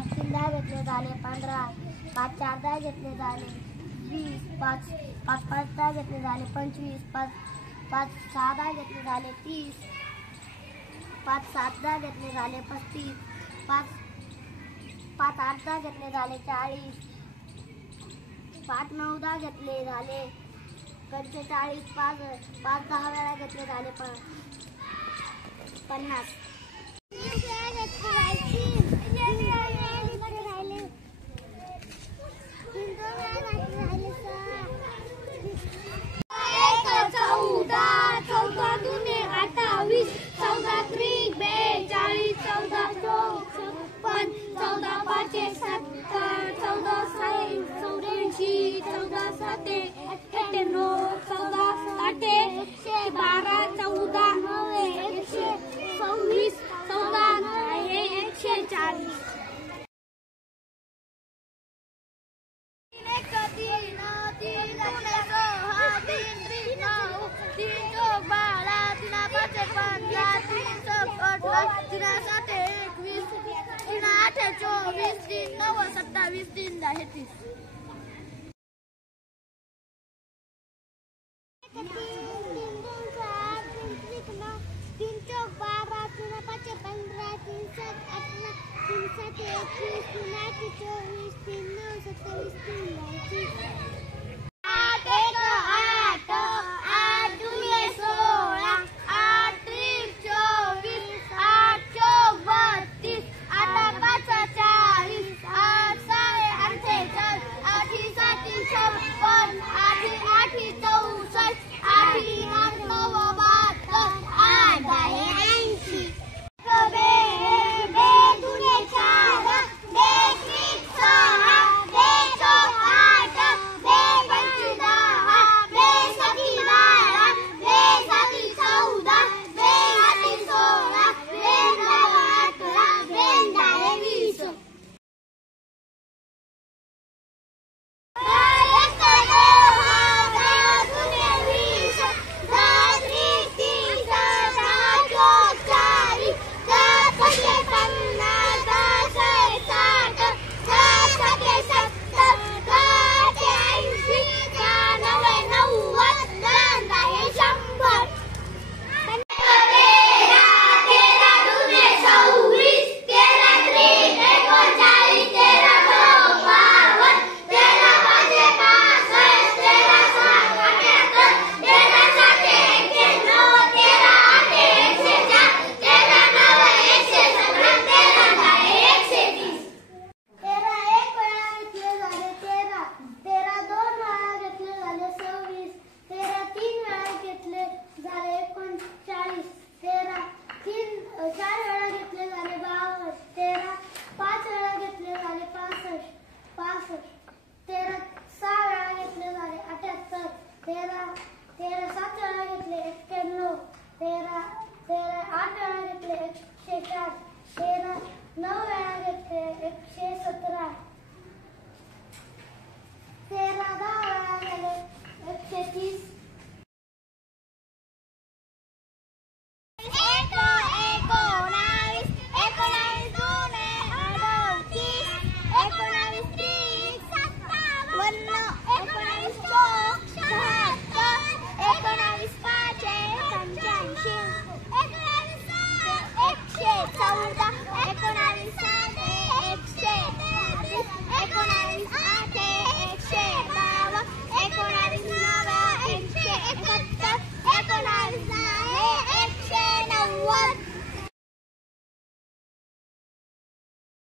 5 3 10 घेतले झाले 15, 5 4 10 घेतले झाले 20, 5 5 5 10 घेतले झाले 25, 5 5 6 10 घेतले झाले 30, 5 7 10 घेतले झाले 35, 5 5 8 10 घेतले झाले 40, 5 9 10 घेतले झाले 45, 5 10 वेळा घेतले झाले 50. Sauda